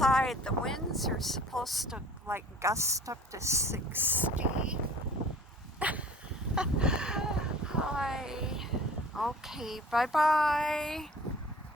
outside. The winds are supposed to like gust up to 60. Hi. Okay, bye-bye.